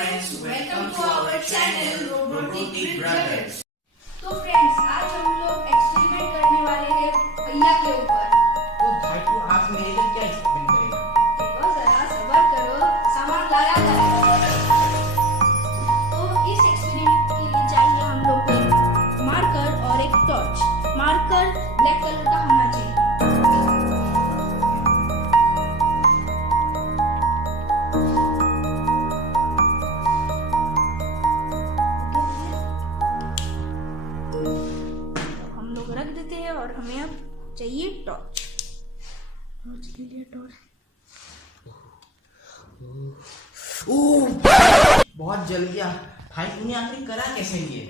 friends, welcome to our channel ROBROTIC BROTHERS। तो friends, आज हम लोग एक्सपेरिमेंट करने वाले हैं भैया के ऊपर। तो भाई तू आज मेरे लिए क्या एक्सपेरिमेंट करेगा? तो जरा सब्र करो, सामान लाया जाएगा। तो इस एक्सपेरिमेंट के लिए चाहिए हम लोग को मार्कर और एक टॉर्च। मार्कर ब्लैक कलर का होना चाहिए। रख देते हैं और हमें अब चाहिए टॉर्च। टॉर्च के लिए टॉर्च। बहुत जल गया भाई, तूने आखिर करा कैसे ये?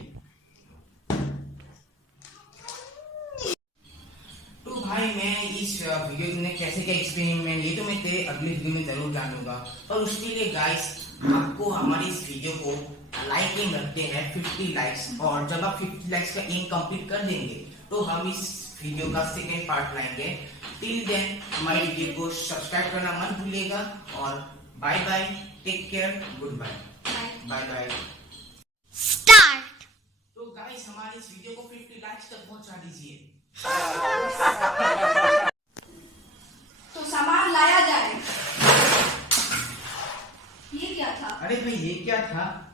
तो भाई मैं इस वीडियो में कैसे क्या एक्सपेरिमेंट, ये तो मैं तेरे अगले वीडियो में जरूर जानूंगा। पर उसके लिए गाइस आपको हमारी इस वीडियो को लाइक एम रखते हैं 50 लाइक्स, और जब आप 50 लाइक्स का एम कंप्लीट कर देंगे तो हम इस वीडियो का सेकेंड पार्ट लाएंगे। टिल देन हमारे वीडियो को सब्सक्राइब करना मत भूलिएगा, और bye bye, take care, goodbye, bye bye. Start. तो गाइस हमारे इस वीडियो को 50 लाइक्स तक पहुंचा दीजिए। तो सामान लाया जाए। ये क्या था? अरे भाई ये क्या था?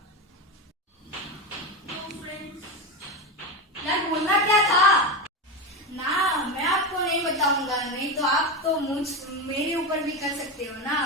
यार बोलना क्या था ना, मैं आपको नहीं बताऊंगा, नहीं तो आप तो मुझ मेरे ऊपर भी कर सकते हो ना।